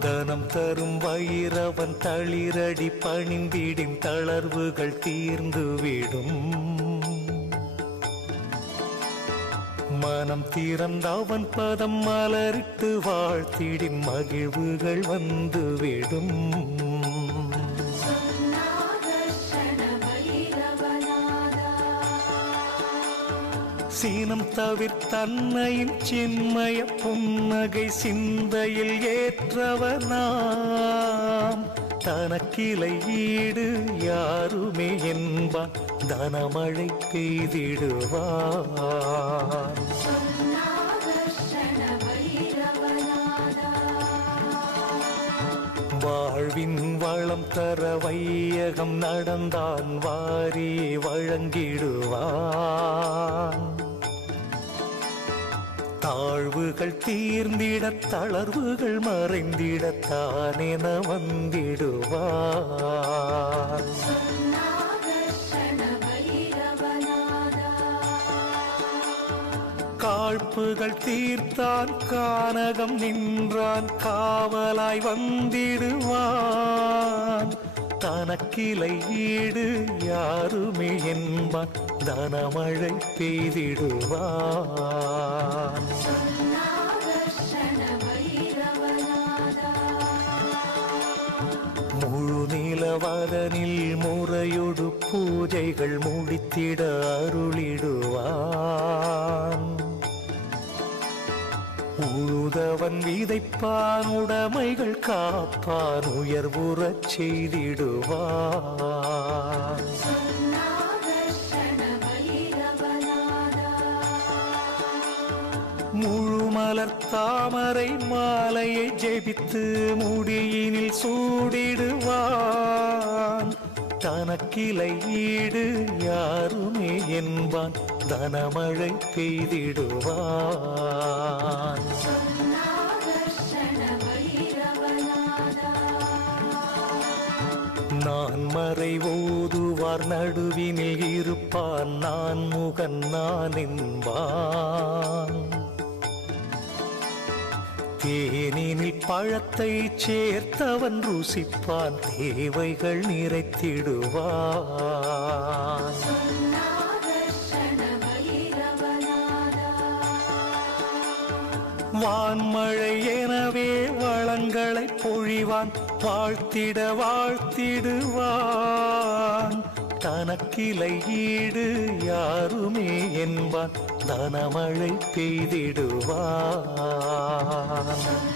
தனம் தரும் வயிறவன் தளிரடி பணிந்திடின் தளர்வுகள் தீர்ந்துவிடும் மனம் திறந்தவன் பதம் மலரிட்டு வாழ்த்திடின் மகிழ்வுகள் வந்துவிடும் சீனம் தவிர்த்தன்னையின் சின்மய புன்னகை சிந்தையில் ஏற்றவனாம். தனக்கிளை ஈடு யாருமே என்பான். தனமழை பெய்திடுவான். வாழ்வின் வளம் தர வையகம் நடந்தான். வாரி வழங்கிடுவான். தாழ்வுகள் தீர்ந்திட தளர்வுகள் மறைந்திட தானென வந்திடுவான் சொன்னாகர்ஷண காழ்ப்புகள் தீர்த்தான் கானகம் நின்றான் காவலாய் வந்திடுவான். தனக்கிளை ஈடு யாருமே என்பான் தனமழை பெய்திடுவான். நிலவரனில் முறையொடு பூஜைகள் முடித்திட அருளிடுவான். உழுதவன் விதைப்பான் உடைமைகள் காப்பான் உயர்வுறச் செய்திடுவான். முழுமலர் தாமரை மாலையை ஜெபித்து முடியினில் சூடிடுவான். தனக்கிளை ஈடு யாருமே என்பான். தனமழை பெய்திடுவான். நான் மறை ஓதுவார் நடுவினில் இருப்பான். நான் முகன் நான் என்பான். தேனினில் பழத்தை சேர்த்தவன் ருசிப்பான் தேவைகள் நிறைத்திடுவான். வான்மழை எனவே வளங்களை பொழிவான் வாழ்த்திட வாழ்த்திடுவான். தனக்கிளை ஈடு யாருமே என்பான். தனமழை பெய்திடுவான்.